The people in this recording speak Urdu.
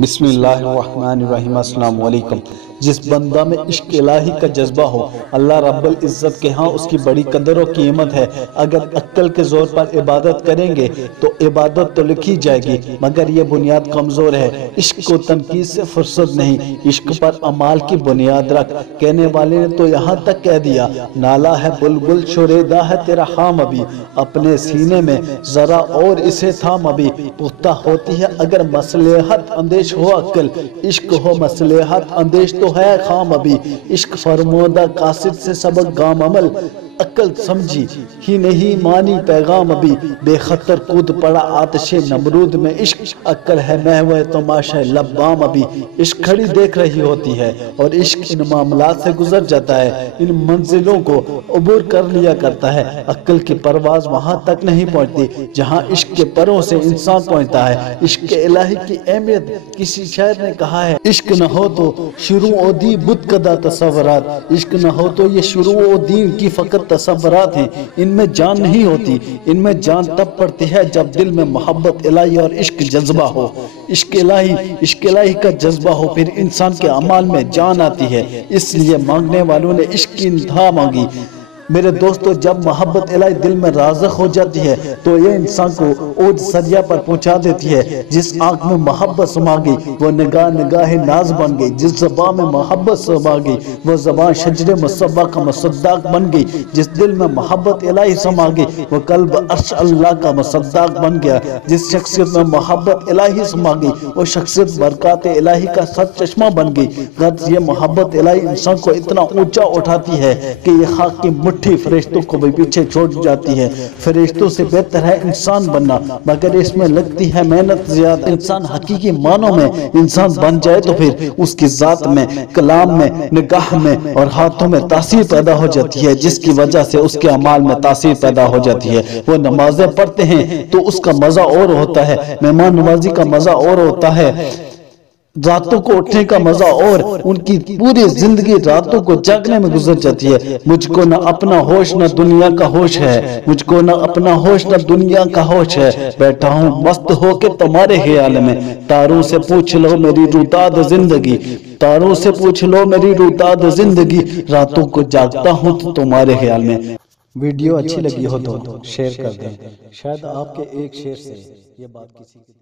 بسم اللہ الرحمن الرحیم۔ السلام علیکم۔ جس بندہ میں عشق الہی کا جذبہ ہو، اللہ رب العزت کے ہاں اس کی بڑی قدر و قیمت ہے۔ اگر عقل کے زور پر عبادت کریں گے تو عبادت تو لکھی جائے گی، مگر یہ بنیاد کمزور ہے۔ عشق کو تنقید سے فرصت نہیں، عشق پر اعمال کی بنیاد رکھ۔ کہنے والے نے تو یہاں تک کہہ دیا، نالا ہے بلبل شوریدہ ہے تیرا خام ابھی، اپنے سینے میں ذرا اور اسے تھام ابھی۔ پختہ ہوتی ہے اگر مصلحت اندیش ہو عقل، عشق ہو مصلحت اندیش تو ہے خام ابھی۔ عشق فرمودہ قاصد سے سبق گام عمل، عقل سمجھی ہی نہیں مانی پیغام ابھی۔ بے خطر کود پڑا آتش نمرود میں عشق، عقل ہے محو تماشا لبام ابھی۔ عشق کھڑی دیکھ رہی ہوتی ہے اور عشق ان معاملات سے گزر جاتا ہے، ان منزلوں کو عبور کر لیا کرتا ہے۔ عقل کی پرواز وہاں تک نہیں پہنچتی جہاں عشق کے پروں سے انسان پہنچتا ہے۔ عشق الہی کی اہمیت کسی شاعر نے کہا ہے، عشق نہ ہو تو شروع و دی بت کدہ تصورات، عشق نہ ہو تو یہ شروع و دین کی فقط تصورات ہیں، ان میں جان نہیں ہوتی، ان میں جان تب پڑتی ہے جب دل میں محبت الہی اور عشق جذبہ ہو۔ عشق الہی کا جذبہ ہو، پھر انسان کے اعمال میں جان آتی ہے۔ اس لیے مانگنے والوں نے عشق کی انتہا مانگی۔ میرے دوستو، جب محبت الہی دل میں راسخ ہو جاتی ہے تو یہ انسان کو اوج سریا پر پہنچا دیتی ہے۔ جس آنکھ میں محبت سما گئی وہ نگاہ نگاہ ناز بن گئی، جس زبان میں محبت سما گئی وہ زبان شجر مصباح کا مصداق بن گئی، جس دل میں محبت الہی سما گئی وہ قلب عرش اللہ کا مصداق بن گیا، جس شخصیت میں محبت الہی سما گئی وہ شخصیت برکات الہی کا سر چشمہ بن گئی۔ غرض یہ محبت الہی انسان کو اتنا اونچا اٹھاتی ہے کہ یہ خاک کی مٹھی فرشتوں کو بھی پیچھے چھوڑ جاتی ہے۔ فرشتوں سے بہتر ہے انسان بننا، مگر اس میں لگتی ہے محنت زیادہ۔ انسان حقیقی معنوں میں انسان بن جائے تو پھر اس کی ذات میں، کلام میں، نگاہ میں اور ہاتھوں میں تاثیر پیدا ہو جاتی ہے، جس کی وجہ سے اس کے اعمال میں تاثیر پیدا ہو جاتی ہے۔ وہ نمازیں پڑھتے ہیں تو اس کا مزہ اور ہوتا ہے، مہمان نوازی کا مزہ اور ہوتا ہے، راتوں کو اٹھنے کا مزہ، اور ان کی پوری زندگی راتوں کو جاگنے میں گزر جاتی ہے۔ مجھ کو نہ اپنا ہوش نہ دنیا کا ہوش ہے، مجھ کو نہ اپنا ہوش نہ دنیا کا ہوش ہے، بیٹھا ہوں مست ہو کے تمہارے خیال میں، تاروں سے پوچھ لو میری روتاد زندگی، تاروں سے پوچھ لو میری روتاد زندگی، راتوں کو جاگتا ہوں تو تمہارے خیال میں۔ ویڈیو اچھی لگی ہو تو شیئر کر دیں، شاید آپ کے ایک شیئر سے یہ بات کسی کے